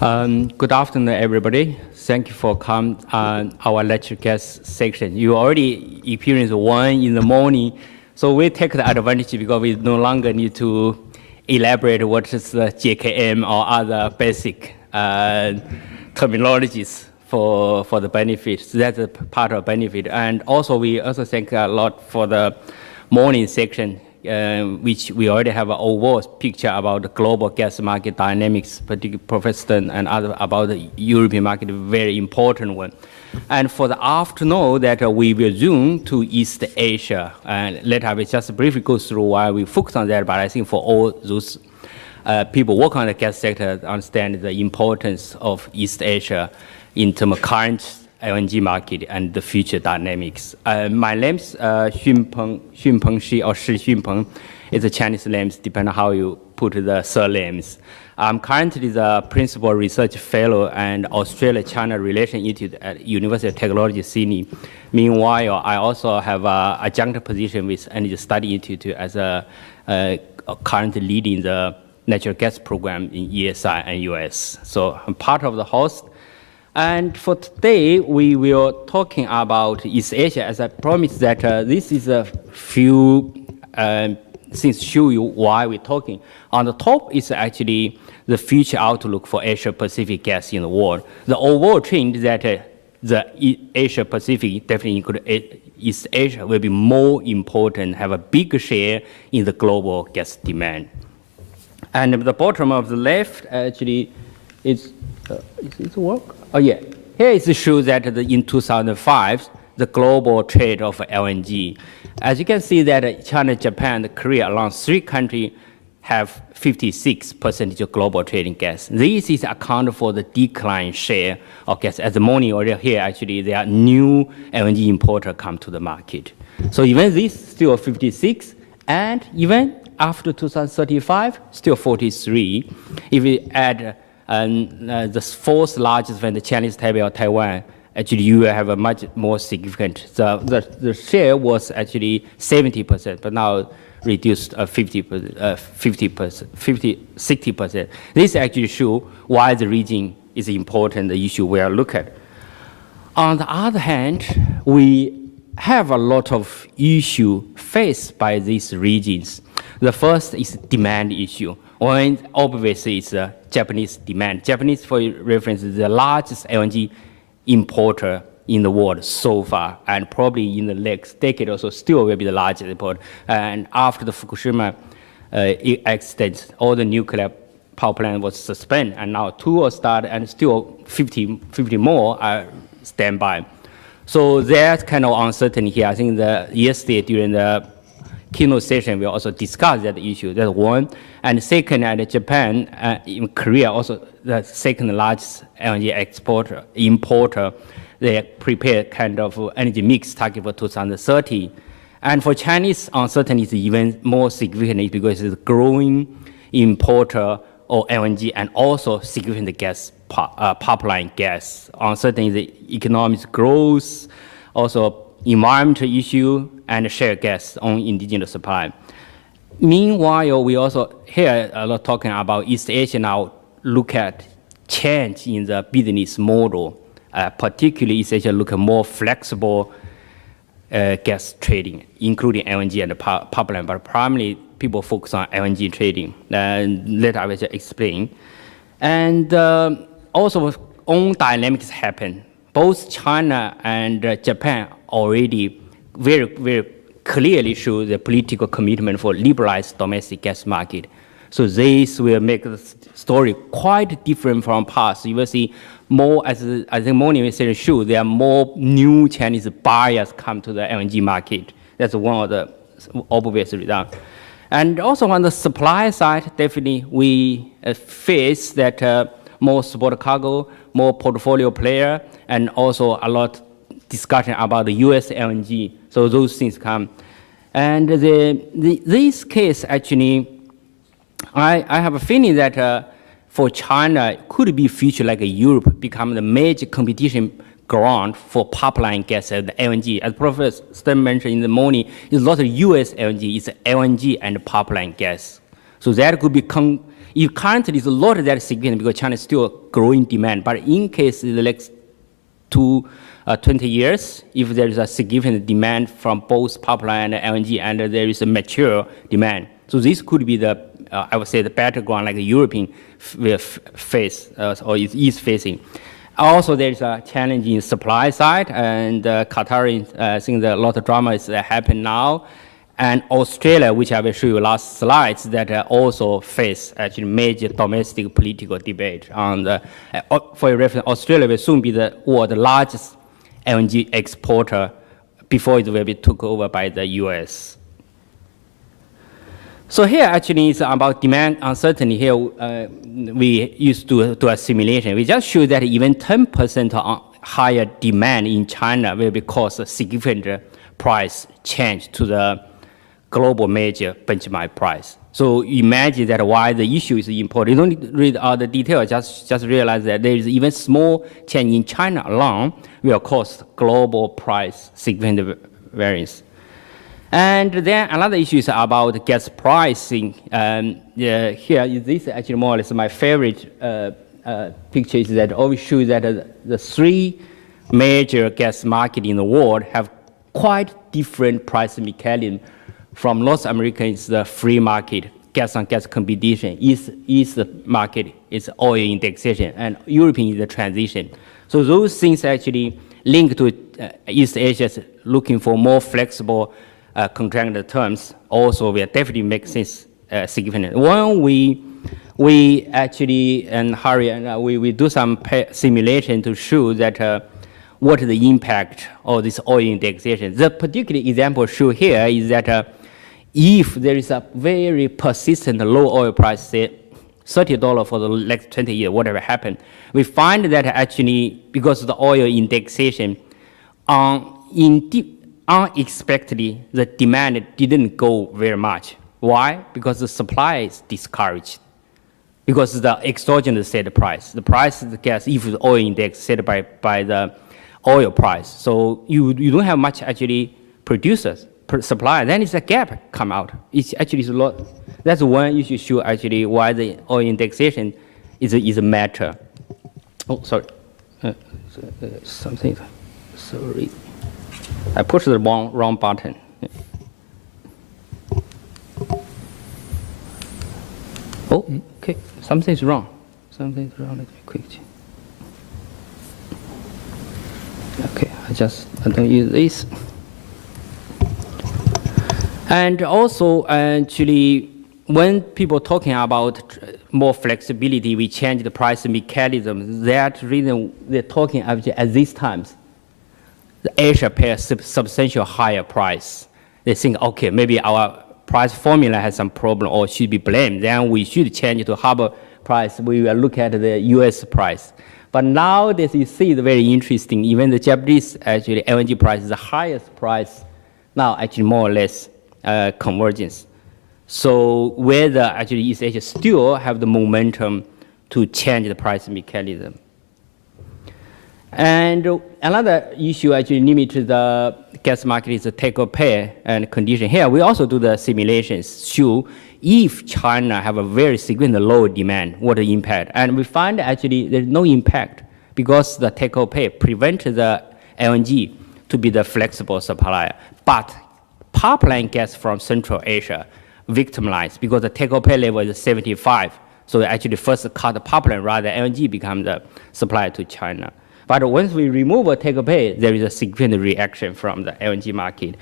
Good afternoon, everybody. Thank you for coming our lecture guest section. You already experienced one in the morning, so we take the advantage because we no longer need to elaborate what is the JKM or other basic terminologies for the benefits. That's a part of benefit. And also, we also thank a lot for the morning section, which we already have an overall picture about the global gas market dynamics, particularly Professor Stern and other about the European market, very important one. And for the afternoon that we will zoom to East Asia. And later I will just briefly go through why we focus on that, but I think for all those people working on the gas sector understand the importance of East Asia in terms of current LNG market and the future dynamics. My name is Xunpeng Shi or Shi Xunpeng. It's a Chinese name, depending on how you put the surnames. I'm currently the Principal Research Fellow and Australia-China Relations Institute at University of Technology, Sydney. Meanwhile, I also have an adjunct position with Energy Study Institute as currently leading the natural gas program in ESI and US. So I'm part of the host. And for today, we will talking about East Asia. As I promised that this is a few things to show you why we're talking. On the top is actually the future outlook for Asia-Pacific gas in the world. The overall trend that the Asia-Pacific, definitely include East Asia, will be more important, have a bigger share in the global gas demand. And at the bottom of the left, actually, is it work? Oh yeah, here it shows that in 2005, the global trade of LNG. As you can see that China, Japan, Korea, along three countries have 56% of global trading gas. This is accounted for the decline share of gas. At the morning already here, actually, there are new LNG importers come to the market. So even this still 56, and even after 2035, still 43. If we add the fourth largest when the Chinese Taipei or Taiwan, actually you will have a much more significant. The share was actually 70%, but now reduced 60%. This actually shows why the region is important, the issue we are looking at. On the other hand, we have a lot of issues faced by these regions. The first is demand issue. One, obviously, is Japanese demand. Japanese, for reference, is the largest LNG importer in the world so far, and probably in the next decade or so still will be the largest importer. And after the Fukushima accident, all the nuclear power plant was suspended, and now 2 will start, and still 50 more are standby. So there's kind of uncertainty here. I think yesterday during the keynote session, we also discussed that issue. That's one. And second, at Japan, in Korea, also the second largest LNG importer, they prepare kind of energy mix target for 2030. And for Chinese, uncertainty is even more significant because it's a growing importer of LNG and also significant gas pipeline gas. Uncertainty is the economic growth, also environmental issue, and share gas on indigenous supply. Meanwhile, we also hear a lot talking about East Asia now look at change in the business model, particularly East Asia look at more flexible gas trading, including LNG and the pipeline, but primarily people focus on LNG trading. And later I will just explain. And also own dynamics happen. Both China and Japan already very, very clearly show the political commitment for liberalized domestic gas market. So this will make the story quite different from past. You will see more, as the morning session show, there are more new Chinese buyers come to the LNG market. That's one of the obvious results. And also on the supply side, definitely we face that more spot cargo, more portfolio player, and also a lot discussion about the US LNG. So those things come. And this case actually, I have a feeling that for China, could be future like Europe become the major competition ground for pipeline gas and LNG. As Professor Stern mentioned in the morning, it's not a US LNG, it's LNG and pipeline gas. So that could become If currently it's not that significant because China is still growing demand, but in case the next 20 years, if there is a significant demand from both pipeline and LNG, and there is a mature demand, so this could be the, I would say, the battleground like the European will face or is facing. Also, there is a challenge in supply side, and Qatar, I think a lot of drama is happening now, and Australia, which I will show you last slides, that also face actually major domestic political debate. On the, for your reference, Australia will soon be the world's largest LNG exporter before it will be took over by the US. So here actually is about demand uncertainty. Here we used to do a simulation. We just show that even 10% higher demand in China will cause a significant price change to the global major benchmark price. So imagine that why the issue is important. You don't need to read all the details, just realize that there is even small change in China alone will cause global price significant variance. And then another issue is about gas pricing. Here, this is actually more or less my favorite picture is that always shows that the three major gas markets in the world have quite different price mechanism. From North America is the free market, gas on gas competition. East market is oil indexation, and European is the transition. So those things actually link to East Asia looking for more flexible contracted terms also will definitely make sense significant. When we actually, and Harry and we do some simulation to show that what is the impact of this oil indexation. The particular example shown here is that if there is a very persistent low oil price, say $30 for the next 20 years, whatever happened, we find that actually because of the oil indexation, unexpectedly, the demand didn't go very much. Why? Because the supply is discouraged. Because the exogenous set price. The price of the gas, if the oil index set by the oil price. So you don't have much actually producers, supply. Then it's a gap come out. It's actually a lot. That's one issue show actually why the oil indexation is a matter. Oh, sorry. Something. Sorry. I pushed the wrong button. Oh, okay. Something's wrong. Something's wrong. Let me quickly. Okay, I don't use this. And also, actually, when people talking about more flexibility, we change the price mechanism. That reason they're talking actually at these times. Asia pays substantial higher price. They think, okay, maybe our price formula has some problem or should be blamed. Then we should change it to harbor price. We will look at the US price. But now this you see, the very interesting, even the Japanese actually LNG price is the highest price. Now actually more or less convergence. So whether actually East Asia still have the momentum to change the price mechanism. And another issue actually limited the gas market is the take-or-pay and condition. Here we also do the simulations show if China have a very significant low demand, what the impact. And we find actually there's no impact because the take-or-pay prevents the LNG to be the flexible supplier. But pipeline gas from Central Asia victimized because the take-or-pay level is 75. So they actually first cut the pipeline rather LNG become the supplier to China. But once we remove a take-or-pay, there is a significant reaction from the LNG market.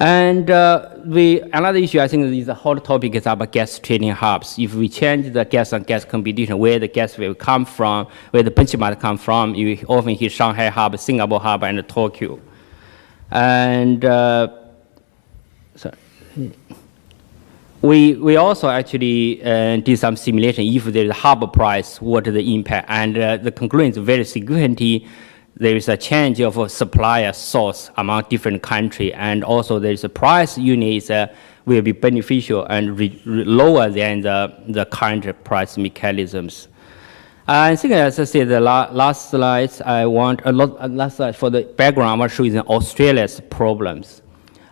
And another issue I think is a hot topic is about gas trading hubs. If we change the gas on gas competition, where the gas will come from, where the benchmark come from, you often hear Shanghai hub, Singapore hub, and Tokyo. And we also actually did some simulation. If there is a harbor price, what is the impact? And the conclusion is very significant. There is a change of a supplier source among different countries, and also there is a price unit will be beneficial and lower than the current price mechanisms. I think, as I said, the last slides, I want last slide for the background. I want to show you Australia's problems.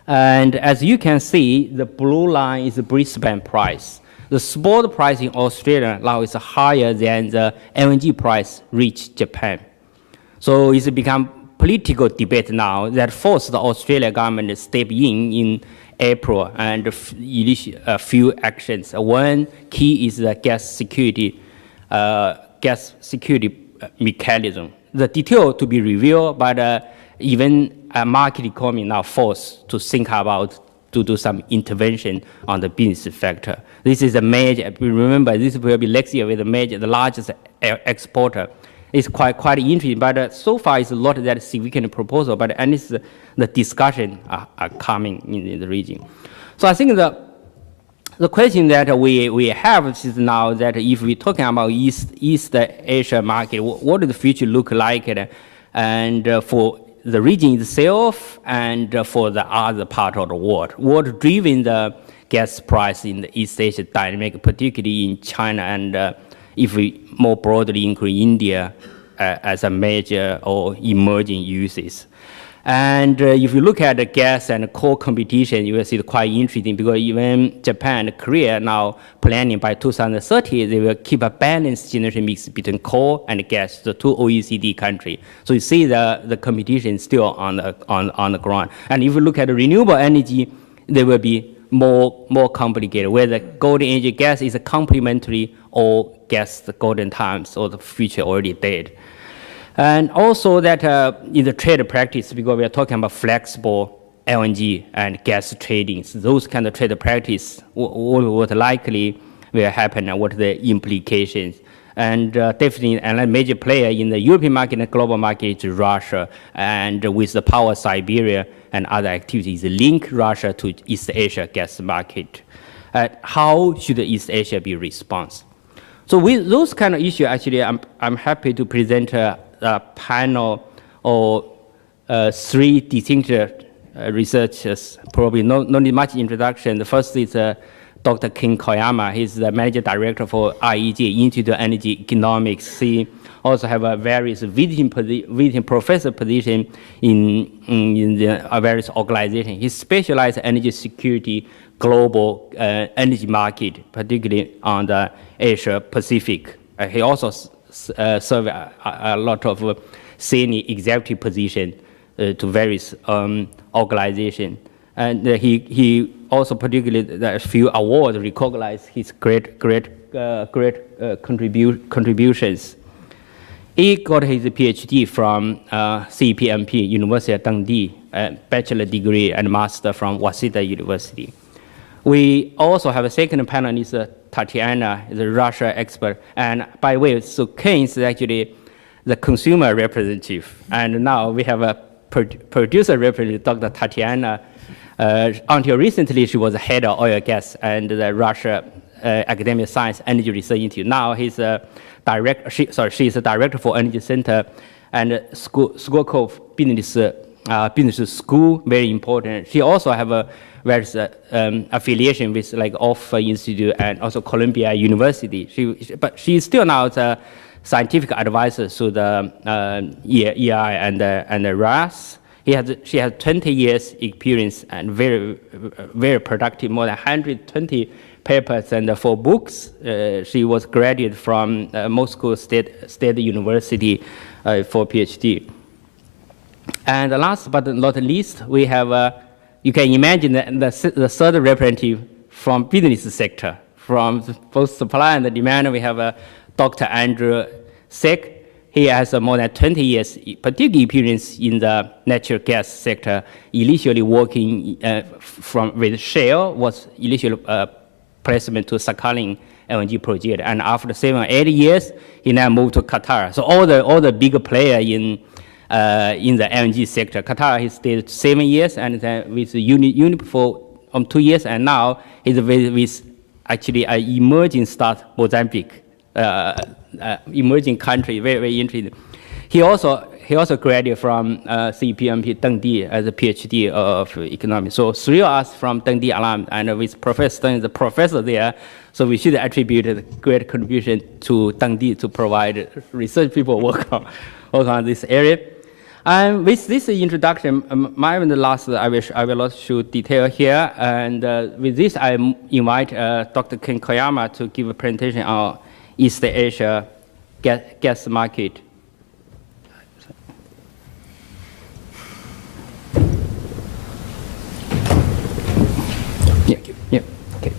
And as you can see, the blue line is the Brisbane price. The spot price in Australia now is higher than the LNG price reached Japan. So it's become political debate now that forced the Australian government to step in April and initiate a few actions. One key is the gas security mechanism. The detail to be revealed, but even a market economy now forced to think about to do some intervention on the business factor. This is a major, remember this will be next year with the largest exporter. It's quite interesting, but so far it's not that significant proposal, but at least the discussion are coming in the region. So I think the question that we have is now that if we're talking about East Asia market, what does the future look like, and for the region itself and for the other part of the world? What driven the gas price in the East Asia dynamic, particularly in China, and if we more broadly include India as a major or emerging uses? And if you look at the gas and coal competition, you will see it quite interesting, because even Japan and Korea now planning by 2030, they will keep a balanced generation mix between coal and gas, the two OECD countries. So you see the competition still on the ground. And if you look at the renewable energy, there will be more complicated, whether golden age gas is a complementary or gas the golden times or the future already dead. And also that in the trade practice, because we are talking about flexible LNG and gas trading, so those kind of trade practice, what likely will happen and what the implications. And definitely a major player in the European market and global market is Russia, and with the power Siberia and other activities link Russia to East Asia gas market. How should East Asia be response? So with those kind of issues, actually, I'm happy to present a panel or three distinct researchers, probably no need much introduction. The first is Dr. Koyama. He's the Managing Director for IEEJ, Institute of Energy Economics. He also have a various visiting professor position in the various organizations. He specialized in energy security, global energy market, particularly on the Asia Pacific. He also served a lot of senior executive position to various organizations. And he also particularly a few awards recognize his great contributions. He got his PhD from CPMP, University of Dundee, bachelor degree and master from Waseda University. We also have a second panelist, Tatiana, the Russia expert. And by the way, so Ken is actually the consumer representative. And now we have a producer representative, Dr. Tatiana. Until recently, she was the head of oil, gas, and the Russia Academic Science Energy Research Institute. Now she's a director for Energy Center and School of Business School, very important. She also have a various affiliation with like Off Institute and also Columbia University. But she's still now the scientific advisor to the EI and the RAS. She has 20 years experience and very productive, more than 120 papers and 4 books. She was graduate from Moscow State University for PhD. And last but not least, we have, you can imagine the third representative from business sector. From both supply and the demand, we have Dr. Andrew Seck. He has more than 20 years particular experience in the natural gas sector, initially working with Shell, was initially placement to Sakhalin LNG project. And after 7 or 8 years, he now moved to Qatar. So all the big players in the LNG sector. Qatar, he stayed 7 years, and then with UNIP for 2 years, and now he's with actually an emerging start, Mozambique. Emerging country, very interesting. He also graduated from CPMP Dundee as a PhD of economics. So 3 of us from Dundee alum, and with Professor Stern, the professor there. So we should attribute a great contribution to Dundee to provide research people work on this area. And with this introduction, I will not show detail here. And with this, I invite Dr. Ken Koyama to give a presentation on East Asia gas market. Yeah. Okay.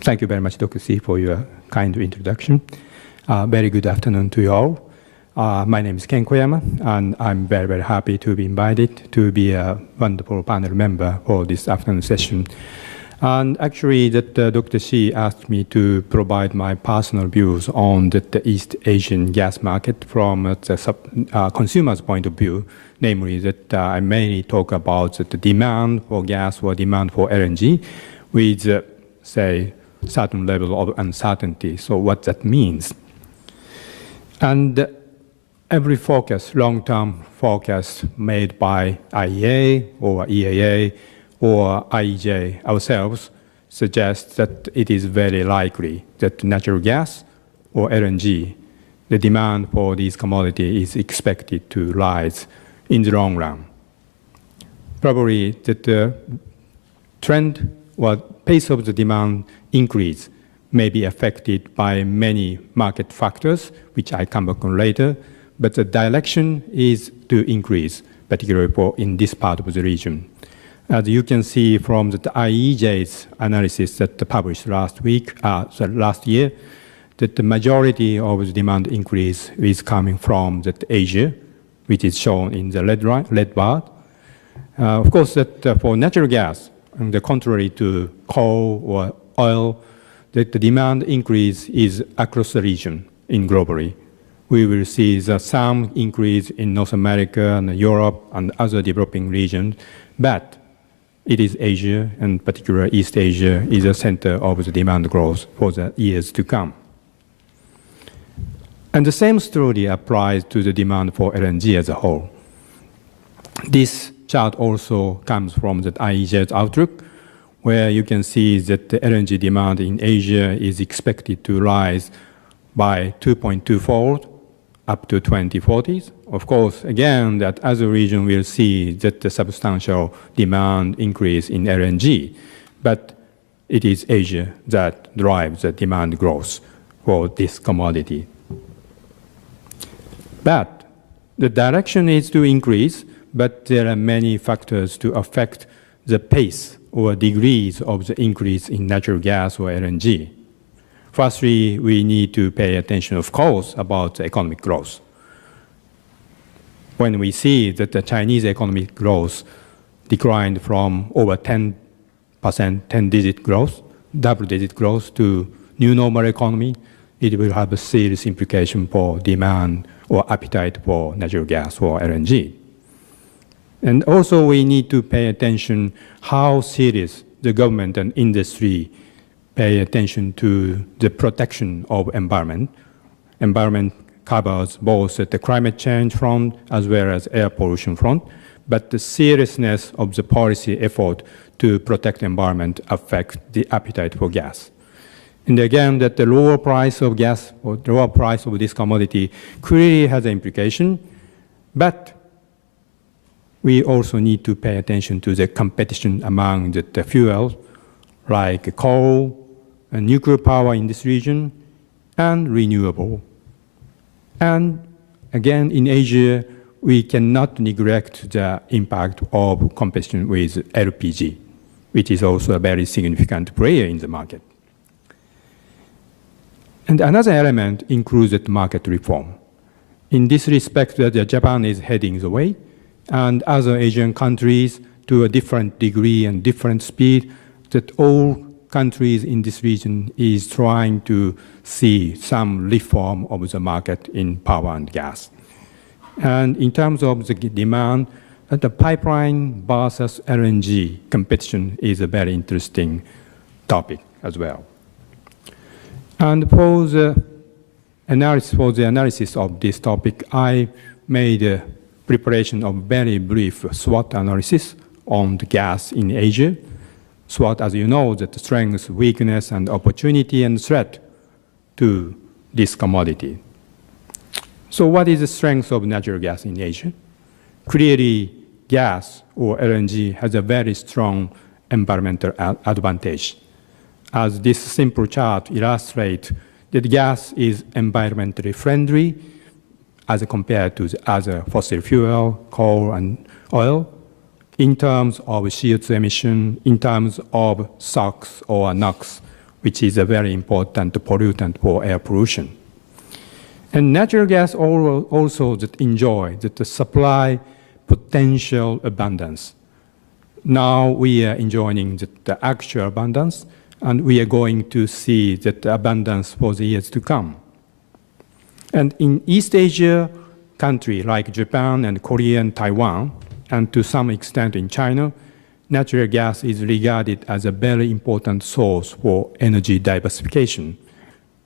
Thank you very much, Dr. C, for your kind introduction. Very good afternoon to you all. My name is Ken Koyama, and I'm very, very happy to be invited to be a wonderful panel member for this afternoon session. And actually, Dr. C asked me to provide my personal views on the East Asian gas market from the consumer's point of view, namely that I mainly talk about the demand for gas or demand for LNG with, say, certain level of uncertainty. So what that means. And every forecast, long-term forecast made by IEA or EAA or IEEJ ourselves suggests that it is very likely that natural gas or LNG, the demand for these commodities is expected to rise in the long run. Probably that the trend or pace of the demand increase may be affected by many market factors, which I come back on later, but the direction is to increase, particularly in this part of the region. As you can see from the IEEJ's analysis that published last year, that the majority of the demand increase is coming from Asia, which is shown in the red bar. Of course, that for natural gas, on the contrary to coal or oil, that the demand increase is across the region in globally. We will see some increase in North America and Europe and other developing regions, but it is Asia, and particularly East Asia, is the center of the demand growth for the years to come. And the same story applies to the demand for LNG as a whole. This chart also comes from the IEEJ's outlook, where you can see that the LNG demand in Asia is expected to rise by 2.2-fold up to 2040. Of course, again, that as a region will see that the substantial demand increase in LNG, but it is Asia that drives the demand growth for this commodity. But the direction is to increase, but there are many factors to affect the pace or degrees of the increase in natural gas or LNG. Firstly, we need to pay attention, of course, about the economic growth. When we see that the Chinese economic growth declined from over 10%, 10-digit growth, double-digit growth to new normal economy, it will have a serious implication for demand or appetite for natural gas or LNG. And also we need to pay attention how serious the government and industry pay attention to the protection of environment. Environment covers both the climate change front as well as air pollution front, but the seriousness of the policy effort to protect the environment affects the appetite for gas. And again, that the lower price of gas or the lower price of this commodity clearly has an implication, but we also need to pay attention to the competition among the fuels like coal and nuclear power in this region and renewable. And again, in Asia, we cannot neglect the impact of competition with LPG, which is also a very significant player in the market. And another element includes the market reform. In this respect, Japan is heading the way, and other Asian countries to a different degree and different speed, that all countries in this region is trying to see some reform of the market in power and gas. And in terms of the demand, the pipeline versus LNG competition is a very interesting topic as well. And for the analysis of this topic, I made a preparation of very brief SWOT analysis on the gas in Asia. SWOT, as you know, that the strength, weakness, and opportunity and threat to this commodity. So what is the strength of natural gas in Asia? Clearly, gas or LNG has a very strong environmental advantage. As this simple chart illustrates, that gas is environmentally friendly as compared to the other fossil fuel, coal, and oil, in terms of CO2 emission, in terms of SOx or NOx, which is a very important pollutant for air pollution. And natural gas also that enjoy the supply potential abundance. Now we are enjoying the actual abundance, and we are going to see that abundance for the years to come. And in East Asia countries like Japan and Korea and Taiwan, and to some extent in China, natural gas is regarded as a very important source for energy diversification.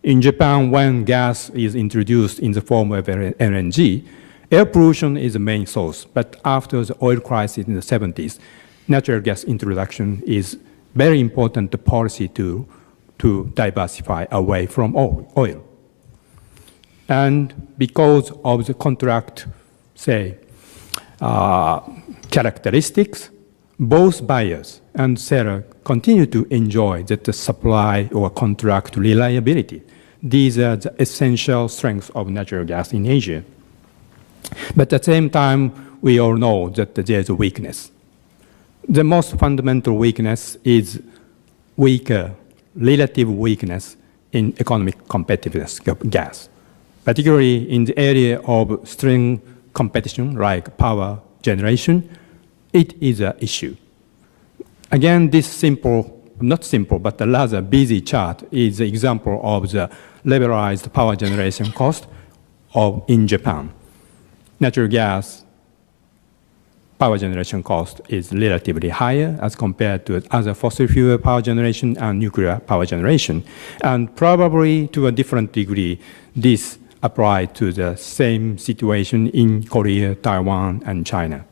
In Japan, when gas is introduced in the form of LNG, air pollution is the main source. But after the oil crisis in the 70s, natural gas introduction is very important policy tool to diversify away from oil. And because of the contract, characteristics, both buyers and seller continue to enjoy the supply or contract reliability. These are the essential strengths of natural gas in Asia. But at the same time, we all know that there's a weakness. The most fundamental weakness is relative weakness in economic competitiveness of gas, particularly in the area of string competition like power generation. It is an issue. Again, this simple, not simple, but a rather busy chart is an example of the levelized power generation cost in Japan. Natural gas power generation cost is relatively higher as compared to other fossil fuel power generation and nuclear power generation. And probably to a different degree, this applies to the same situation in Korea, Taiwan, and China.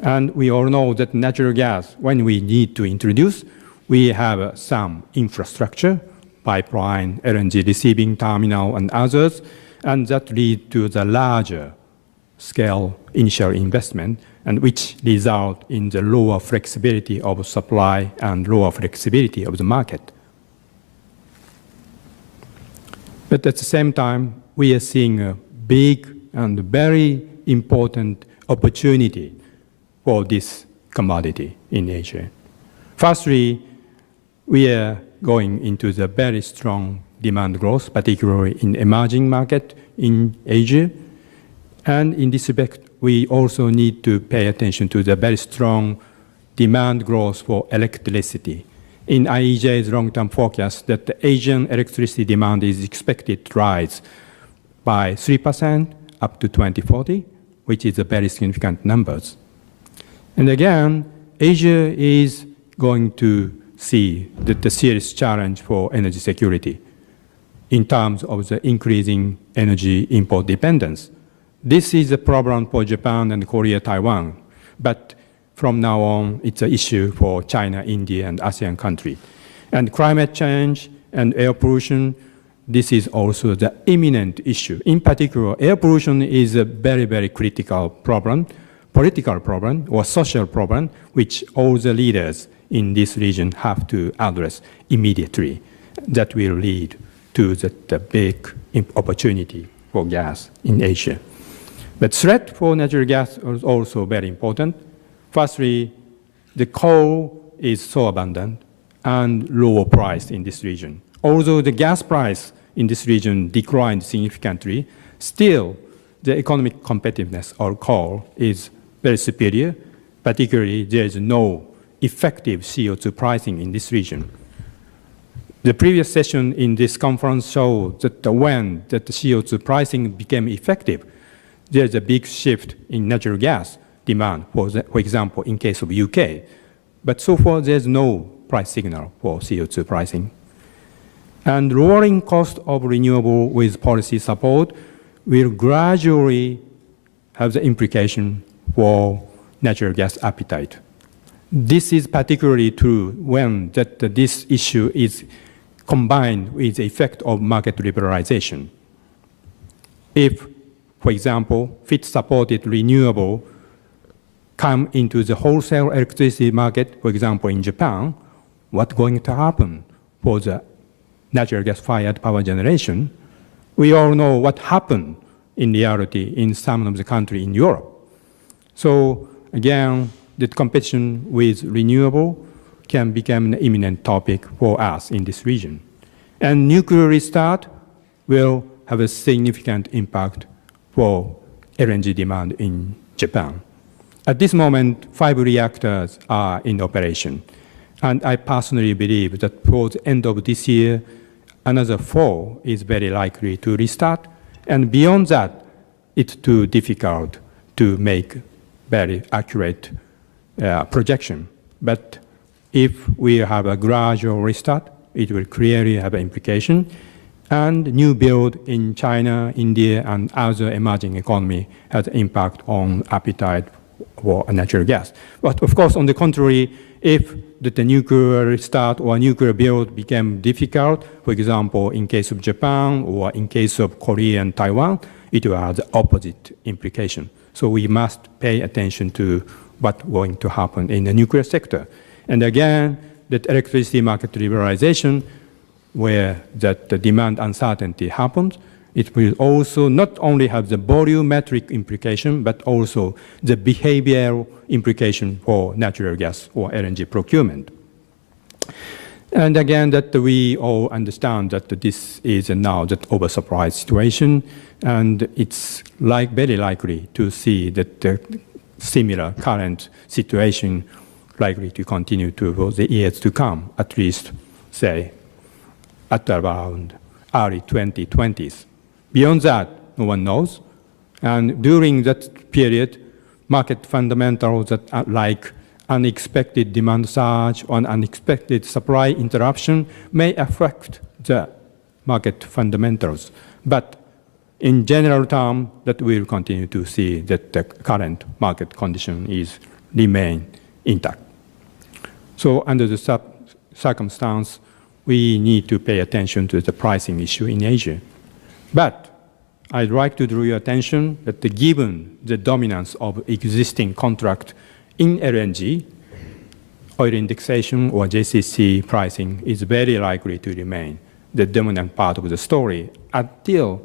And we all know that natural gas, when we need to introduce, we have some infrastructure, pipeline, LNG receiving terminal, and others, and that lead to the larger scale initial investment, and which result in the lower flexibility of supply and lower flexibility of the market. But at the same time, we are seeing a big and very important opportunity for this commodity in Asia. Firstly, we are going into the very strong demand growth, particularly in emerging market in Asia. And in this respect, we also need to pay attention to the very strong demand growth for electricity. In IEEJ's long-term forecast, that the Asian electricity demand is expected to rise by 3% up to 2040, which is a very significant numbers. And again, Asia is going to see the serious challenge for energy security in terms of the increasing energy import dependence. This is a problem for Japan and Korea, Taiwan, but from now on, it's an issue for China, India, and ASEAN countries. And climate change and air pollution, this is also the imminent issue. In particular, air pollution is a very, very critical problem, political problem or social problem, which all the leaders in this region have to address immediately. That will lead to the big opportunity for gas in Asia. But threat for natural gas is also very important. Firstly, the coal is so abundant and lower priced in this region. Although the gas price in this region declined significantly, still the economic competitiveness of coal is very superior. Particularly, there is no effective CO2 pricing in this region. The previous session in this conference showed that when the CO2 pricing became effective, there's a big shift in natural gas demand, for example, in case of UK. But so far, there's no price signal for CO2 pricing. And lowering cost of renewable with policy support will gradually have the implication for natural gas appetite. This is particularly true when this issue is combined with the effect of market liberalization. If, for example, FIT-supported renewable come into the wholesale electricity market, for example, in Japan, what's going to happen for the natural gas-fired power generation? We all know what happened in reality in some of the countries in Europe. So again, the competition with renewable can become an imminent topic for us in this region. And nuclear restart will have a significant impact for LNG demand in Japan. At this moment, 5 reactors are in operation. And I personally believe that for the end of this year, another 4 is very likely to restart. And beyond that, it's too difficult to make very accurate projection. But if we have a gradual restart, it will clearly have an implication. And new build in China, India, and other emerging economy has an impact on appetite for natural gas. But of course, on the contrary, if the nuclear restart or nuclear build became difficult, for example, in case of Japan or in case of Korea and Taiwan, it will have the opposite implication. So we must pay attention to what's going to happen in the nuclear sector. And again, that electricity market liberalization, where that the demand uncertainty happens, it will also not only have the volumetric implication, but also the behavioral implication for natural gas or LNG procurement. And again, that we all understand that this is now that oversupply situation, and it's very likely to see that the similar current situation likely to continue for the years to come, at least, say, at around early 2020s. Beyond that, no one knows. And during that period, market fundamentals that are like unexpected demand surge or unexpected supply interruption may affect the market fundamentals. But in general terms, that we will continue to see that the current market condition remain intact. So under the circumstance, we need to pay attention to the pricing issue in Asia. But I'd like to draw your attention that given the dominance of existing contract in LNG, oil indexation or JCC pricing is very likely to remain the dominant part of the story until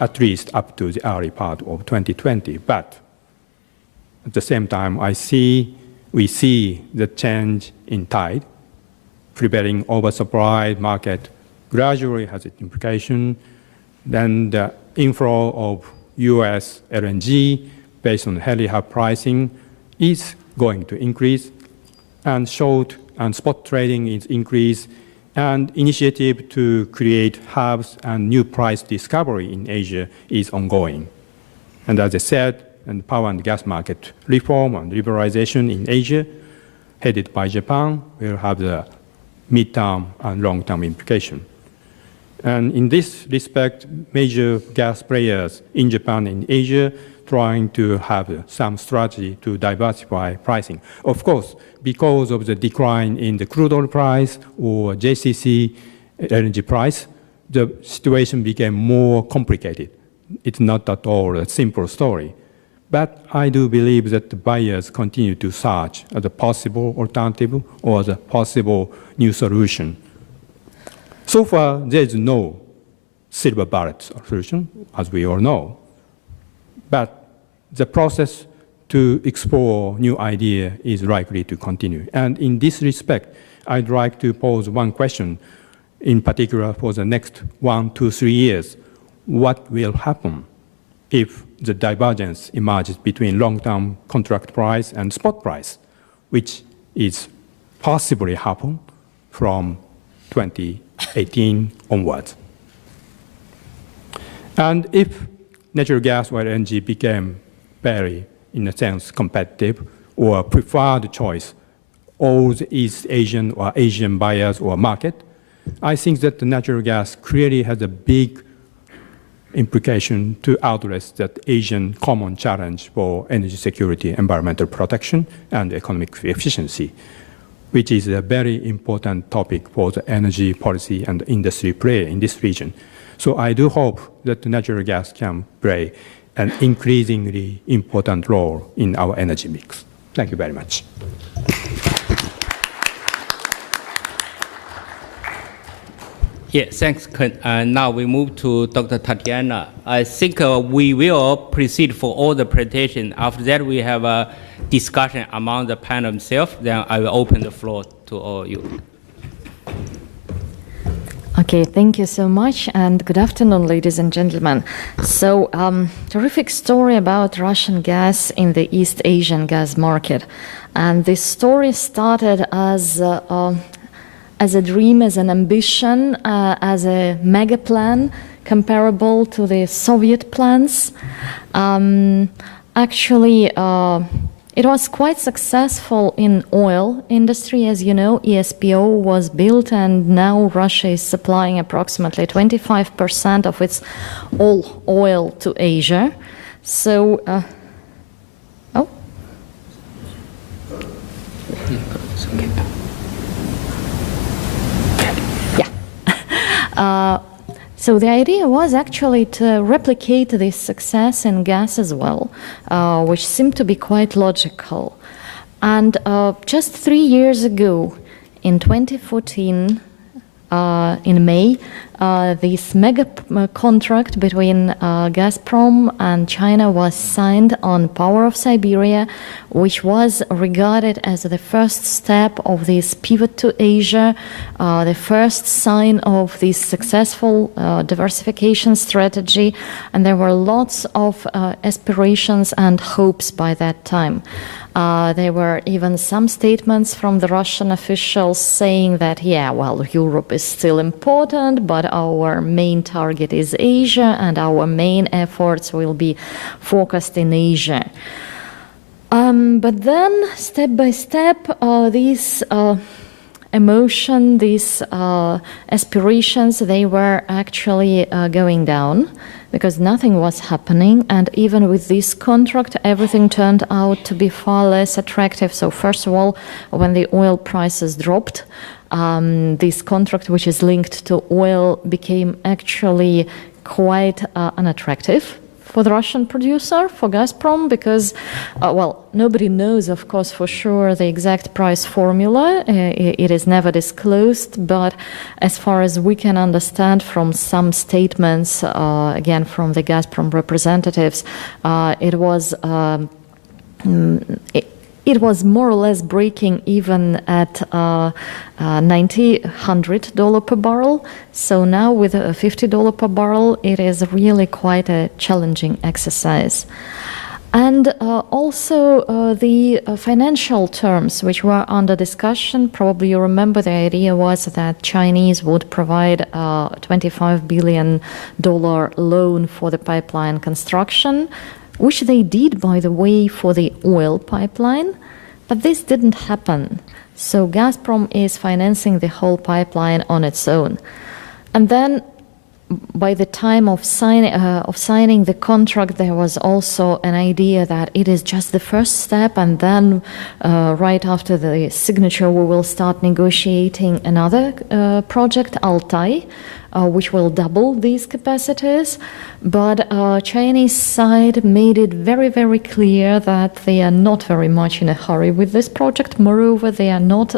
at least up to the early part of 2020. But at the same time, we see the change in tide. Prevailing oversupplied market gradually has its implication. Then the inflow of US LNG based on Henry Hub pricing is going to increase, and short and spot trading is increased, and initiative to create hubs and new price discovery in Asia is ongoing. And as I said, and power and gas market reform and liberalization in Asia, headed by Japan, will have the mid-term and long-term implication. And in this respect, major gas players in Japan and Asia trying to have some strategy to diversify pricing. Of course, because of the decline in the crude oil price or JCC LNG price, the situation became more complicated. It's not at all a simple story. But I do believe that the buyers continue to search as a possible alternative or the possible new solution. So far, there is no silver bullet solution, as we all know. But the process to explore new ideas is likely to continue. And in this respect, I'd like to pose one question, in particular for the next 1 to 3 years. What will happen if the divergence emerges between long-term contract price and spot price, which is possibly happen from 2018 onwards? And if natural gas or LNG became very, in a sense, competitive or preferred choice, all the East Asian or Asian buyers or market, I think that the natural gas clearly has a big implication to address that Asian common challenge for energy security, environmental protection, and economic efficiency, which is a very important topic for the energy policy and industry play in this region. So I do hope that natural gas can play an increasingly important role in our energy mix. Thank you very much. Yeah, thanks, Ken. Now we move to Dr. Tatiana. I think we will proceed for all the presentation. After that, we have a discussion among the panel itself. Then I will open the floor to all you. Okay, thank you so much, and good afternoon, ladies and gentlemen. So, terrific story about Russian gas in the East Asian gas market. And this story started as a dream, as an ambition, as a mega plan comparable to the Soviet plans. Actually, it was quite successful in oil industry. As you know, ESPO was built, and now Russia is supplying approximately 25% of its all oil to Asia. So, So the idea was actually to replicate this success in gas as well, which seemed to be quite logical. And just 3 years ago, in 2014, in May, this mega contract between Gazprom and China was signed on Power of Siberia, which was regarded as the first step of this pivot to Asia, the first sign of this successful diversification strategy, and there were lots of aspirations and hopes by that time. There were even some statements from the Russian officials saying that, yeah, well, Europe is still important, but our main target is Asia, and our main efforts will be focused in Asia. But then, step by step, these emotion, these aspirations, they were actually going down, because nothing was happening, and even with this contract, everything turned out to be far less attractive. So first of all, when the oil prices dropped, this contract, which is linked to oil, became actually quite unattractive for the Russian producer, for Gazprom, because, well, nobody knows, of course, for sure the exact price formula. It is never disclosed, but as far as we can understand from some statements, again, from the Gazprom representatives, it was more or less breaking even at $90-100 per barrel. So now with $50 per barrel, it is really quite a challenging exercise. And also the financial terms which were under discussion. Probably you remember the idea was that Chinese would provide a $25 billion loan for the pipeline construction, which they did, by the way, for the oil pipeline, but this didn't happen. So Gazprom is financing the whole pipeline on its own. And then by the time of signing the contract, there was also an idea that it is just the first step, and then right after the signature, we will start negotiating another project, Altai, which will double these capacities. But Chinese side made it very, very clear that they are not very much in a hurry with this project. Moreover, they are not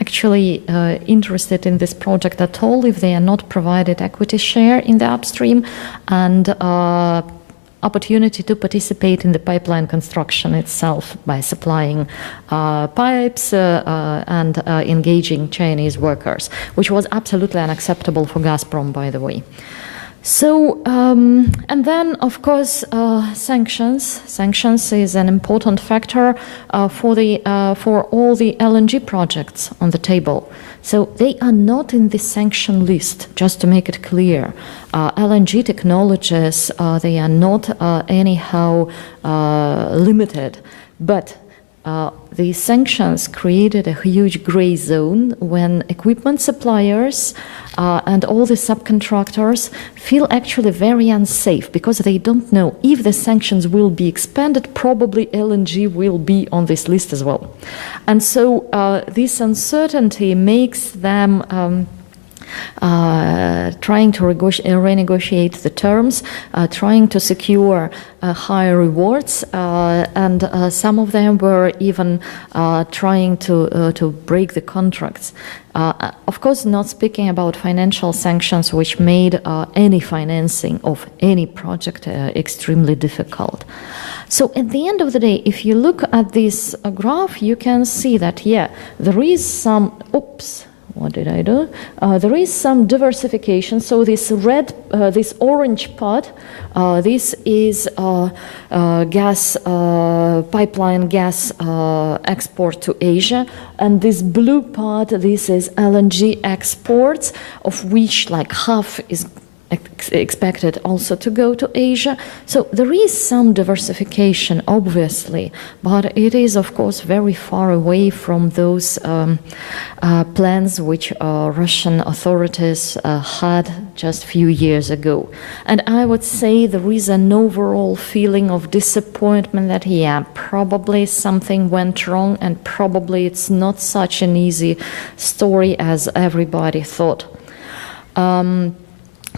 actually interested in this project at all if they are not provided equity share in the upstream and opportunity to participate in the pipeline construction itself by supplying pipes and engaging Chinese workers, which was absolutely unacceptable for Gazprom, by the way. So, and then, of course, sanctions. Sanctions is an important factor for all the LNG projects on the table. So they are not in the sanction list, just to make it clear. LNG technologies, they are not anyhow limited, but the sanctions created a huge gray zone when equipment suppliers and all the subcontractors feel actually very unsafe because they don't know if the sanctions will be expanded, probably LNG will be on this list as well. And so this uncertainty makes them trying to renegotiate the terms, trying to secure higher rewards, and some of them were even trying to break the contracts. Of course, not speaking about financial sanctions, which made any financing of any project extremely difficult. So at the end of the day, if you look at this graph, you can see that, yeah, there is some, what did I do? There is some diversification. So this this orange part, this is gas, pipeline gas export to Asia. And this blue part, this is LNG exports, of which like half is expected also to go to Asia. So there is some diversification, obviously, but it is, of course, very far away from those plans which Russian authorities had just a few years ago. And I would say there is an overall feeling of disappointment that, yeah, probably something went wrong and probably it's not such an easy story as everybody thought.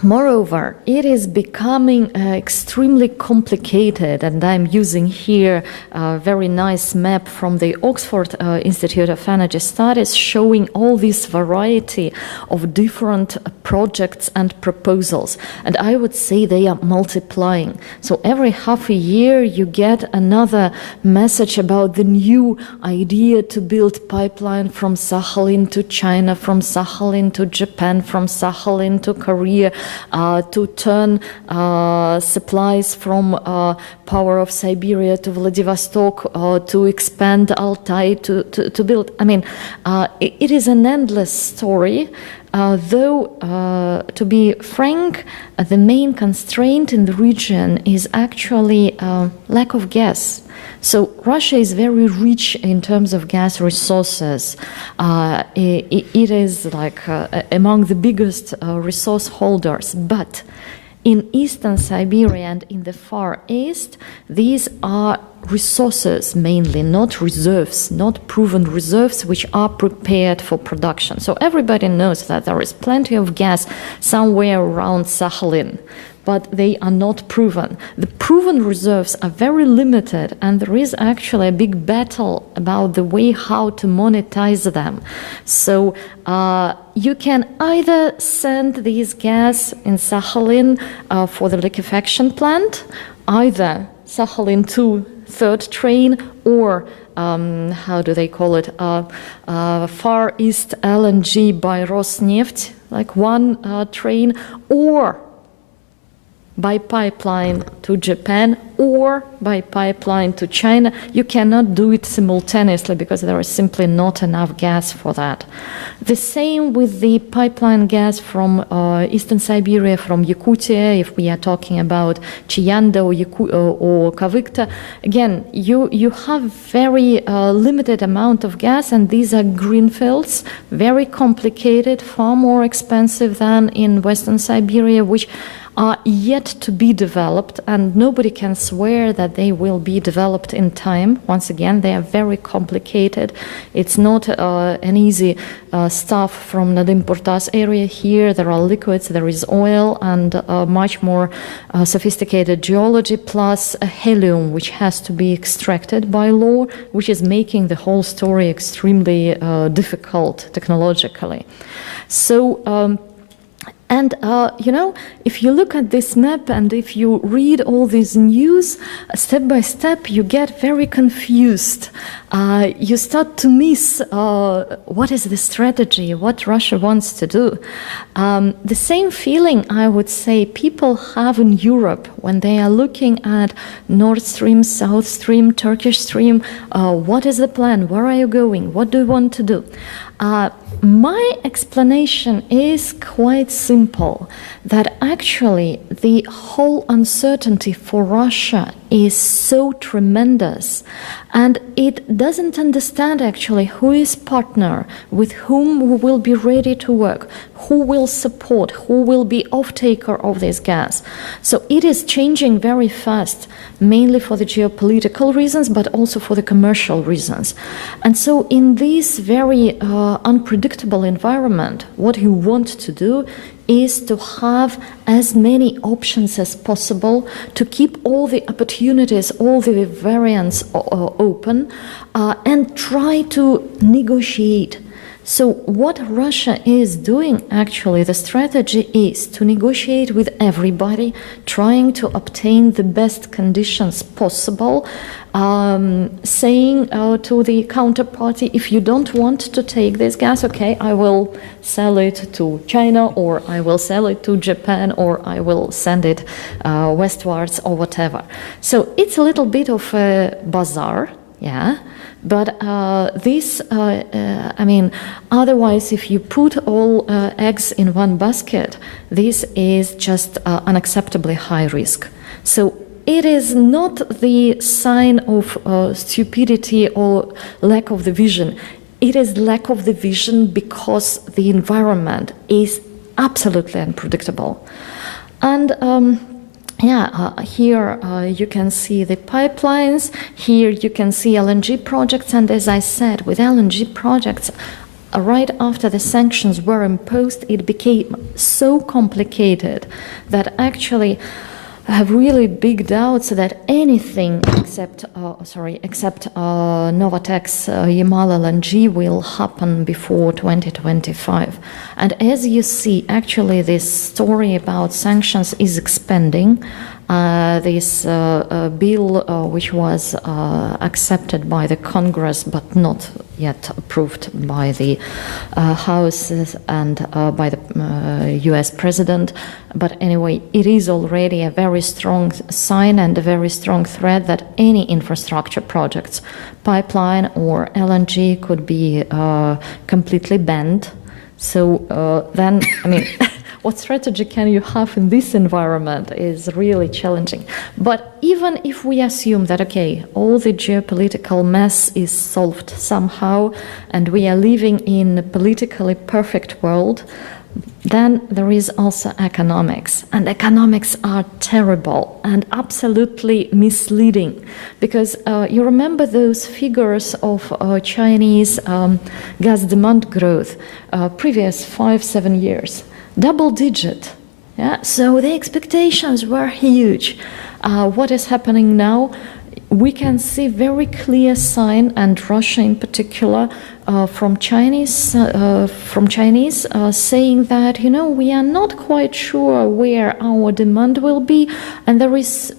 Moreover, it is becoming extremely complicated, and I'm using here a very nice map from the Oxford Institute of Energy Studies showing all this variety of different projects and proposals. And I would say they are multiplying. So every half a year you get another message about the new idea to build pipeline from Sakhalin to China, from Sakhalin to Japan, from Sakhalin to Korea, to turn supplies from power of Siberia to Vladivostok, to expand Altai, to build. I mean, it is an endless story. Though, to be frank, the main constraint in the region is actually lack of gas. So Russia is very rich in terms of gas resources. It is like among the biggest resource holders. But in eastern Siberia and in the Far East, these are resources mainly, not reserves, not proven reserves, which are prepared for production. So everybody knows that there is plenty of gas somewhere around Sakhalin, but they are not proven. The proven reserves are very limited, and there is actually a big battle about the way how to monetize them. So you can either send these gas in Sakhalin for the liquefaction plant, either Sakhalin 2 third train, or how do they call it, Far East LNG by Rosneft, like one train, or by pipeline to Japan, or by pipeline to China. You cannot do it simultaneously because there is simply not enough gas for that. The same with the pipeline gas from eastern Siberia, from Yakutia, if we are talking about Chiyanda or Kavykta. Again, you have very limited amount of gas, and these are greenfields, very complicated, far more expensive than in western Siberia, which are yet to be developed, and nobody can swear that they will be developed in time. Once again, they are very complicated. It's not an easy stuff from Nadim Portas area here. There are liquids, there is oil, and much more sophisticated geology, plus helium, which has to be extracted by law, which is making the whole story extremely difficult technologically. So, and, you know, if you look at this map and if you read all this news, step by step, you get very confused. You start to miss what is the strategy, what Russia wants to do. The same feeling, I would say, people have in Europe when they are looking at Nord Stream, South Stream, Turkish Stream. What is the plan? Where are you going? What do you want to do? My explanation is quite simple, that actually the whole uncertainty for Russia is so tremendous, and it doesn't understand actually who is partner, with whom we will be ready to work, who will support, who will be off-taker of this gas. So it is changing very fast, mainly for the geopolitical reasons, but also for the commercial reasons. And so in this very unpredictable environment, what you want to do is to have as many options as possible, to keep all the opportunities, all the variants open, and try to negotiate. So what Russia is doing, actually, the strategy is to negotiate with everybody, trying to obtain the best conditions possible, saying to the counterparty, if you don't want to take this gas, okay, I will sell it to China, or I will sell it to Japan, or I will send it westwards, or whatever. So it's a little bit of a bazaar, yeah. But I mean, otherwise, if you put all eggs in one basket, this is just unacceptably high risk. So it is not the sign of stupidity or lack of the vision. It is lack of the vision because the environment is absolutely unpredictable. And here you can see the pipelines, here you can see LNG projects, and as I said, with LNG projects, right after the sanctions were imposed, it became so complicated that actually I have really big doubts that anything except Novatek's Yamal LNG will happen before 2025. And as you see, actually this story about sanctions is expanding. This bill, which was accepted by the Congress but not yet approved by the House and by the US President. But anyway, it is already a very strong sign and a very strong threat that any infrastructure projects, pipeline or LNG, could be completely banned. So then, I mean, what strategy can you have in this environment is really challenging. But even if we assume that, okay, all the geopolitical mess is solved somehow and we are living in a politically perfect world, then there is also economics. And economics are terrible and absolutely misleading. Because you remember those figures of Chinese gas demand growth previous 5-7 years. Double digit, yeah. So the expectations were huge. What is happening now? We can see very clear sign, and Russia in particular, from Chinese saying that, you know, we are not quite sure where our demand will be, and there is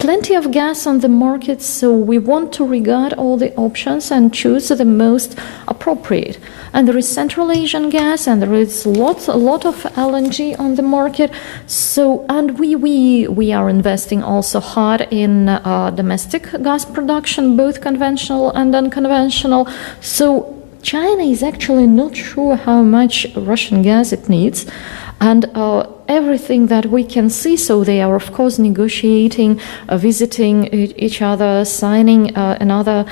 plenty of gas on the market, so we want to regard all the options and choose the most appropriate. And there is Central Asian gas, and there is a lot of LNG on the market. So, and we are investing also hard in domestic gas production, both conventional and unconventional. So China is actually not sure how much Russian gas it needs. And everything that we can see, so they are of course negotiating, visiting each other, signing another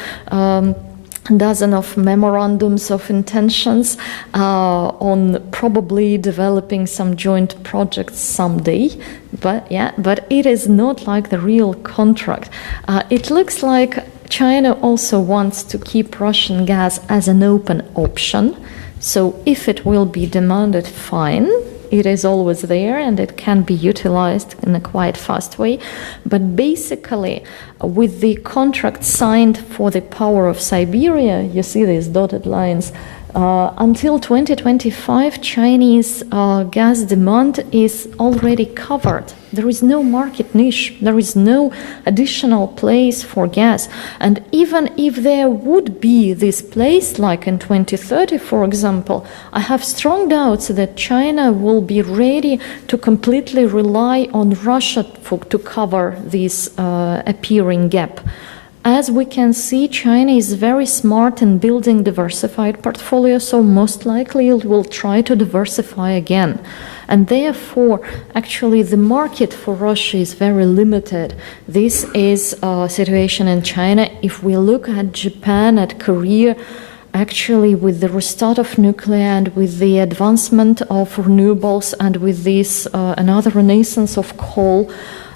dozen of memorandums of intentions on probably developing some joint projects someday. But it is not like the real contract. It looks like China also wants to keep Russian gas as an open option. So if it will be demanded, fine. It is always there and it can be utilized in a quite fast way. But basically, with the contract signed for the power of Siberia, you see these dotted lines, until 2025, Chinese gas demand is already covered. There is no market niche. There is no additional place for gas. And even if there would be this place, like in 2030, for example, I have strong doubts that China will be ready to completely rely on Russia to cover this appearing gap. As we can see, China is very smart in building diversified portfolio, so most likely it will try to diversify again. And therefore, actually, the market for Russia is very limited. This is a situation in China. If we look at Japan, at Korea, actually, with the restart of nuclear and with the advancement of renewables and with this another renaissance of coal,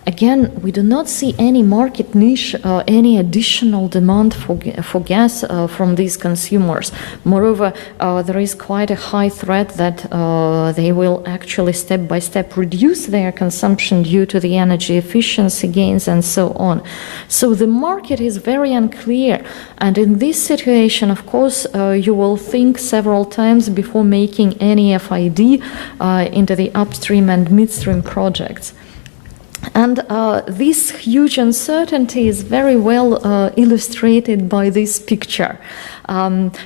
again, we do not see any market niche, any additional demand for gas from these consumers. Moreover, there is quite a high threat that they will actually step by step reduce their consumption due to the energy efficiency gains and so on. So the market is very unclear. And in this situation, of course, you will think several times before making any FID into the upstream and midstream projects. And this huge uncertainty is very well illustrated by this picture.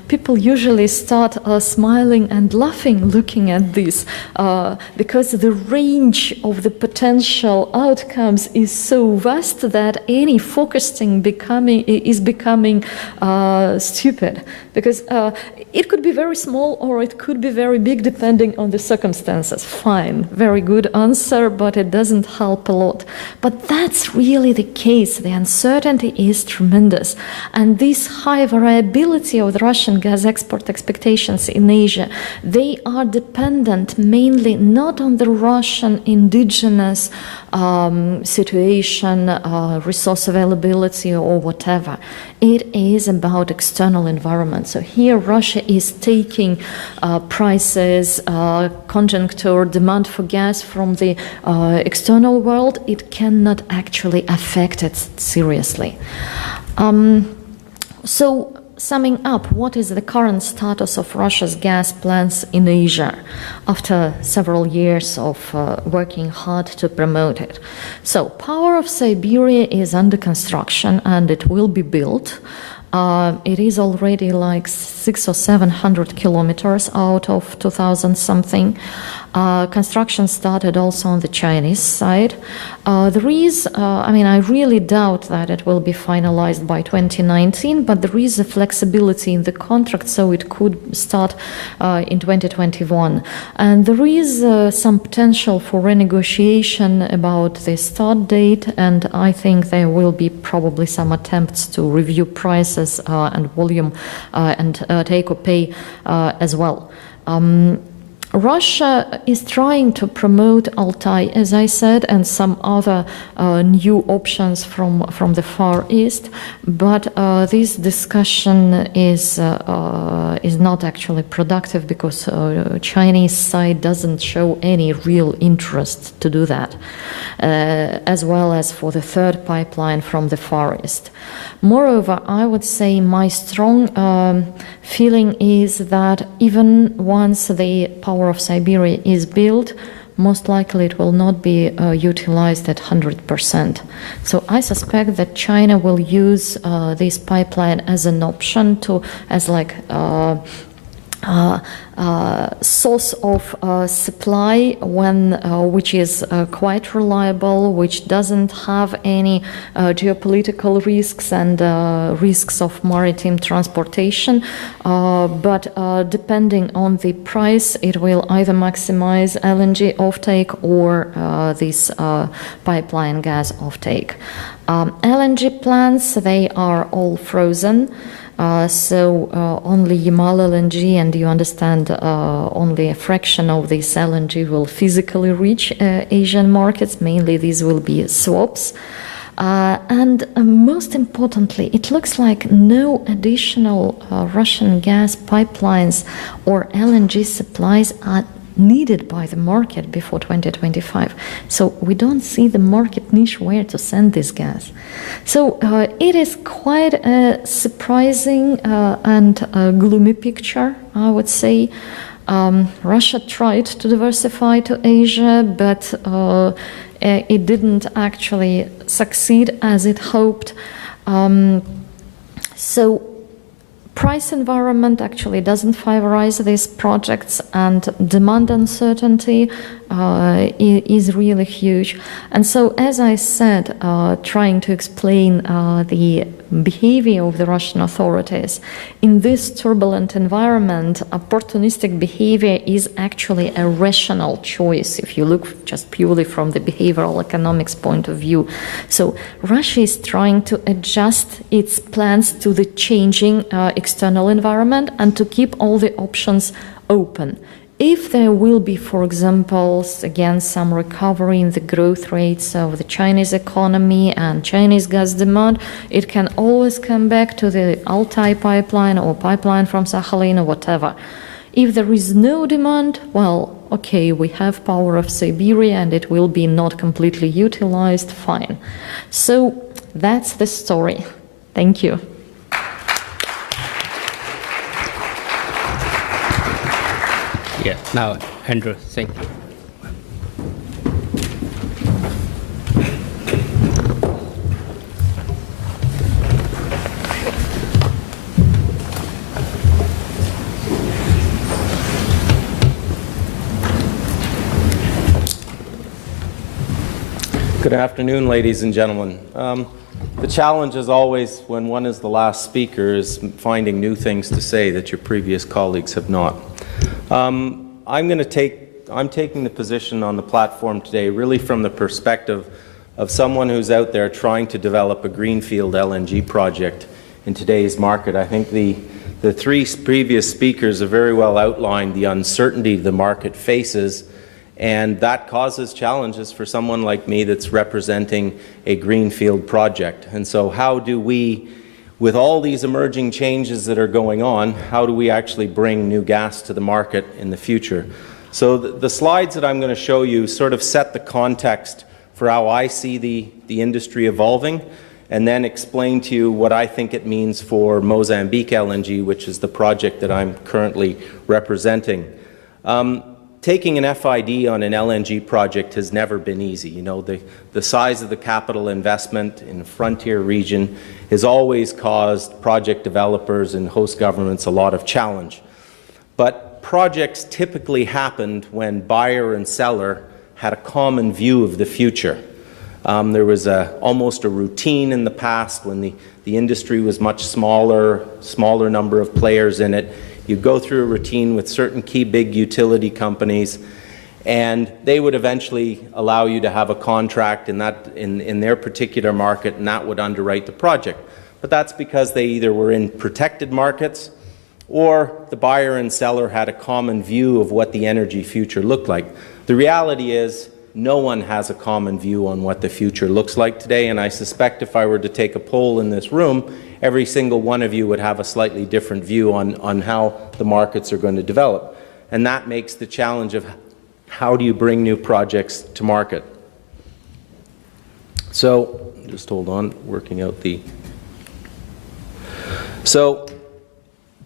People usually start smiling and laughing looking at this because the range of the potential outcomes is so vast that any focusing is becoming stupid, because it could be very small or it could be very big depending on the circumstances. Fine, very good answer, but it doesn't help a lot. But that's really the case. The uncertainty is tremendous. And this high variability of the Russian gas export expectations in Asia, they are dependent mainly not on the Russian indigenous situation, resource availability or whatever. It is about external environment. So here Russia is taking prices, conjuncture, demand for gas from the external world. It cannot actually affect it seriously. So summing up, what is the current status of Russia's gas plants in Asia after several years of working hard to promote it? So, Power of Siberia is under construction and it will be built. It is already like 600 or 700 kilometers out of 2,000 something. Construction started also on the Chinese side. There is, I really doubt that it will be finalized by 2019, but there is a flexibility in the contract, so it could start in 2021. And there is some potential for renegotiation about the start date, and I think there will be probably some attempts to review prices and volume and take or pay as well. Russia is trying to promote Altai, as I said, and some other new options from the Far East, but this discussion is not actually productive because Chinese side doesn't show any real interest to do that, as well as for the third pipeline from the Far East. Moreover, I would say my strong feeling is that even once the Power of Siberia is built, most likely it will not be utilized at 100%. So I suspect that China will use this pipeline as an option as like source of supply which is quite reliable, which doesn't have any geopolitical risks and risks of maritime transportation, but depending on the price, it will either maximize LNG offtake or this pipeline gas offtake. LNG plants, they are all frozen. So only Yamal LNG, and you understand only a fraction of this LNG will physically reach Asian markets. Mainly these will be swaps. And most importantly, it looks like no additional Russian gas pipelines or LNG supplies are needed by the market before 2025. So we don't see the market niche where to send this gas. So it is quite a surprising and gloomy picture, I would say. Russia tried to diversify to Asia, but it didn't actually succeed as it hoped. So price environment actually doesn't favorize these projects, and demand uncertainty is really huge. And so, as I said, trying to explain the behavior of the Russian authorities, in this turbulent environment, opportunistic behavior is actually a rational choice if you look just purely from the behavioral economics point of view. So Russia is trying to adjust its plans to the changing external environment and to keep all the options open. If there will be, for example, again, some recovery in the growth rates of the Chinese economy and Chinese gas demand, it can always come back to the Altai pipeline or pipeline from Sakhalin or whatever. If there is no demand, well, okay, we have power of Siberia and it will be not completely utilized, fine. So that's the story. Thank you. Yeah, now, Andrew, thank you. Good afternoon, ladies and gentlemen. The challenge, as always, when one is the last speaker, is finding new things to say that your previous colleagues have not. I'm taking the position on the platform today really from the perspective of someone who's out there trying to develop a Greenfield LNG project in today's market. I think the three previous speakers have very well outlined the uncertainty the market faces, and that causes challenges for someone like me that's representing a Greenfield project. And so how do we, with all these emerging changes that are going on, how do we actually bring new gas to the market in the future? So the slides that I'm going to show you sort of set the context for how I see the industry evolving, and then explain to you what I think it means for Mozambique LNG, which is the project that I'm currently representing. Taking an FID on an LNG project has never been easy. You know, the size of the capital investment in a frontier region has always caused project developers and host governments a lot of challenge. But projects typically happened when buyer and seller had a common view of the future. There was almost a routine in the past when the industry was much smaller number of players in it. You go through a routine with certain key big utility companies, and they would eventually allow you to have a contract in their particular market, and that would underwrite the project. But that's because they either were in protected markets or the buyer and seller had a common view of what the energy future looked like. The reality is no one has a common view on what the future looks like today, and I suspect if I were to take a poll in this room, every single one of you would have a slightly different view on how the markets are going to develop. And that makes the challenge of how do you bring new projects to market. So, just hold on, working out the... So,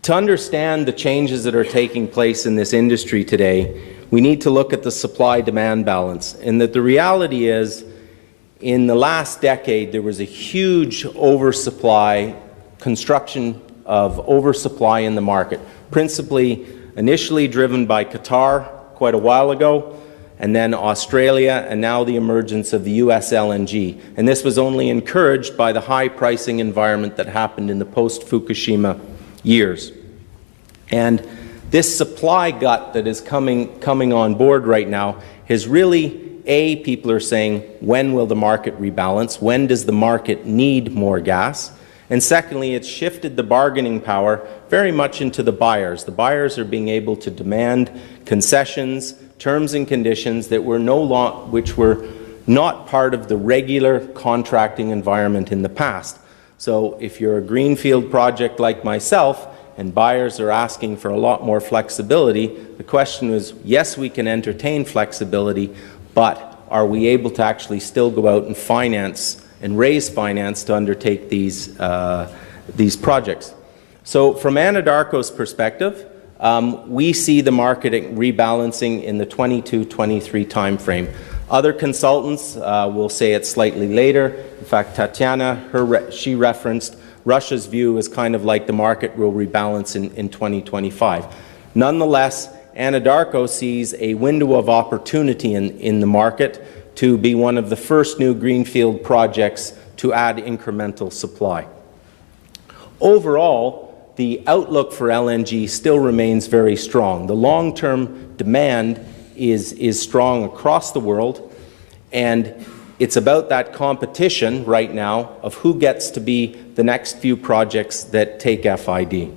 to understand the changes that are taking place in this industry today, we need to look at the supply-demand balance, and that the reality is, in the last decade, there was a huge oversupply, construction of oversupply in the market, principally initially driven by Qatar quite a while ago, and then Australia, and now the emergence of the US LNG. And this was only encouraged by the high pricing environment that happened in the post-Fukushima years. And this supply gut that is coming on board right now is really, people are saying, when will the market rebalance? When does the market need more gas? And secondly, it's shifted the bargaining power very much into the buyers. The buyers are being able to demand concessions, terms and conditions that were which were not part of the regular contracting environment in the past. So if you're a greenfield project like myself, and buyers are asking for a lot more flexibility, the question is, yes, we can entertain flexibility, but are we able to actually still go out and finance and raise finance to undertake these projects? So from Anadako's perspective, we see the market rebalancing in the 22-23 timeframe. Other consultants will say it's slightly later. In fact, Tatiana, she referenced Russia's view is kind of like the market will rebalance in 2025. Nonetheless, Anadako sees a window of opportunity in the market to be one of the first new greenfield projects to add incremental supply. Overall, the outlook for LNG still remains very strong. The long-term demand is strong across the world, and it's about that competition right now of who gets to be the next few projects that take FID.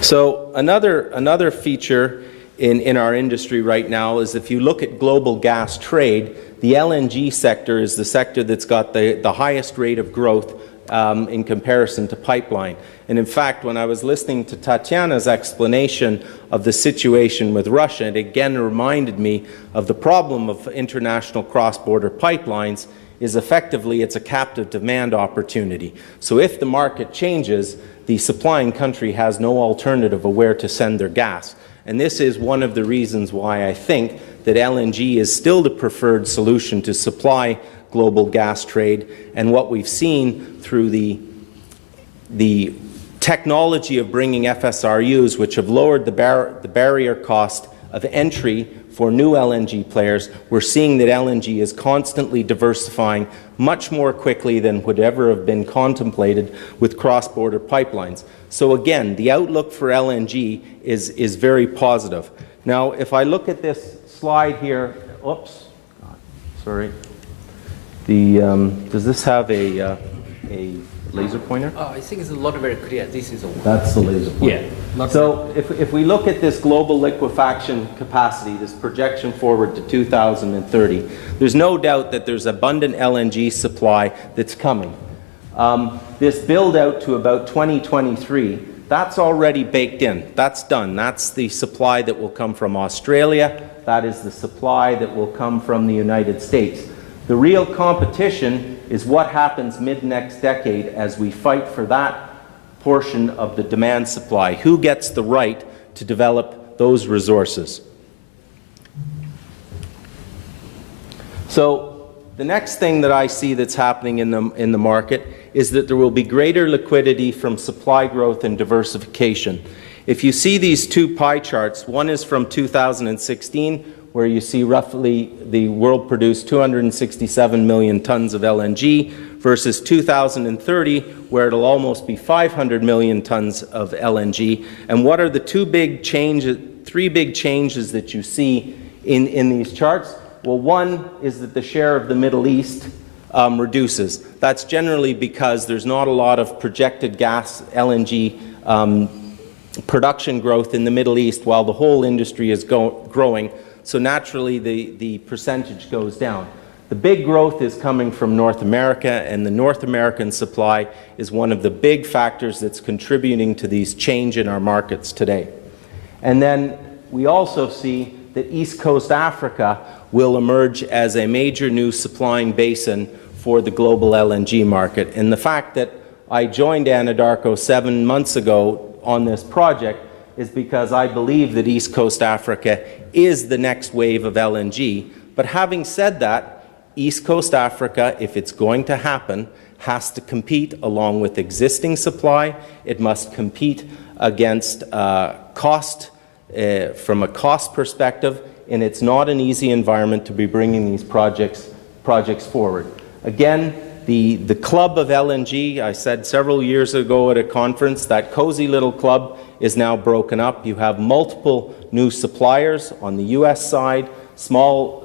So another feature in our industry right now is if you look at global gas trade, the LNG sector is the sector that's got the highest rate of growth in comparison to pipeline. And in fact, when I was listening to Tatiana's explanation of the situation with Russia, it again reminded me of the problem of international cross-border pipelines is effectively it's a captive demand opportunity. So if the market changes, the supplying country has no alternative of where to send their gas. And this is one of the reasons why I think that LNG is still the preferred solution to supply global gas trade. And what we've seen through the technology of bringing FSRUs, which have lowered the barrier cost of entry for new LNG players, we're seeing that LNG is constantly diversifying much more quickly than would ever have been contemplated with cross-border pipelines. So again, the outlook for LNG is very positive. Now, if I look at this slide here, oops, sorry. Does this have a laser pointer? Oh, I think it's not very clear. This is a That's the laser pointer. Yeah. So if we look at this global liquefaction capacity, this projection forward to 2030, there's no doubt that there's abundant LNG supply that's coming. This build out to about 2023, that's already baked in. That's done. That's the supply that will come from Australia. That is the supply that will come from the United States. The real competition is what happens mid-next decade as we fight for that portion of the demand supply. Who gets the right to develop those resources? So the next thing that I see that's happening in the market is that there will be greater liquidity from supply growth and diversification. If you see these two pie charts, one is from 2016, where you see roughly the world produced 267 million tons of LNG, versus 2030, where it'll almost be 500 million tons of LNG. And what are the three big changes that you see in these charts? Well, one is that the share of the Middle East reduces. That's generally because there's not a lot of projected gas LNG production growth in the Middle East while the whole industry is growing. So naturally the percentage goes down. The big growth is coming from North America, and the North American supply is one of the big factors that's contributing to these change in our markets today. And then we also see that East Coast Africa will emerge as a major new supplying basin for the global LNG market. And the fact that I joined Anadako 7 months ago on this project is because I believe that East Coast Africa is the next wave of LNG. But having said that, East Coast Africa, if it's going to happen, has to compete along with existing supply. It must compete against cost, from a cost perspective, and it's not an easy environment to be bringing these projects forward. Again, the club of LNG, I said several years ago at a conference, that cozy little club is now broken up. You have multiple new suppliers on the US side, small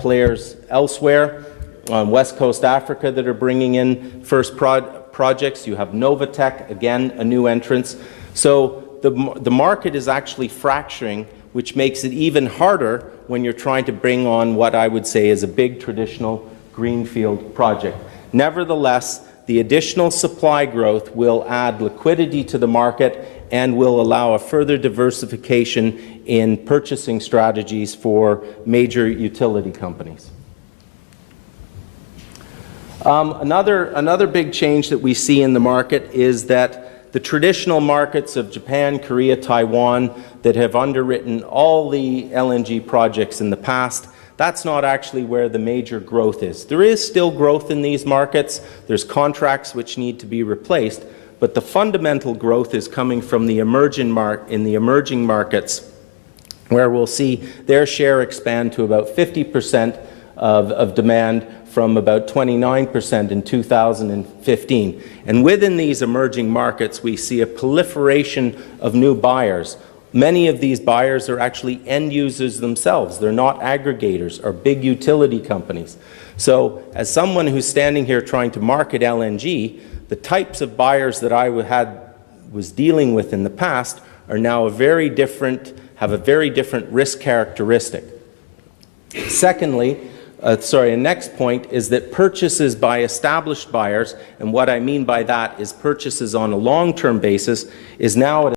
players elsewhere on West Coast Africa that are bringing in first projects. You have Novatech, again, a new entrance. So the market is actually fracturing, which makes it even harder when you're trying to bring on what I would say is a big traditional greenfield project. Nevertheless, the additional supply growth will add liquidity to the market and will allow a further diversification in purchasing strategies for major utility companies. Another big change that we see in the market is that the traditional markets of Japan, Korea, Taiwan that have underwritten all the LNG projects in the past, that's not actually where the major growth is. There is still growth in these markets. There's contracts which need to be replaced, but the fundamental growth is coming from the emerging markets, where we'll see their share expand to about 50% of demand from about 29% in 2015. And within these emerging markets, we see a proliferation of new buyers. Many of these buyers are actually end users themselves. They're not aggregators or big utility companies. So as someone who's standing here trying to market LNG, the types of buyers that I was dealing with in the past are now have a very different risk characteristic. Secondly, a next point is that purchases by established buyers, and what I mean by that is purchases on a long-term basis, is now at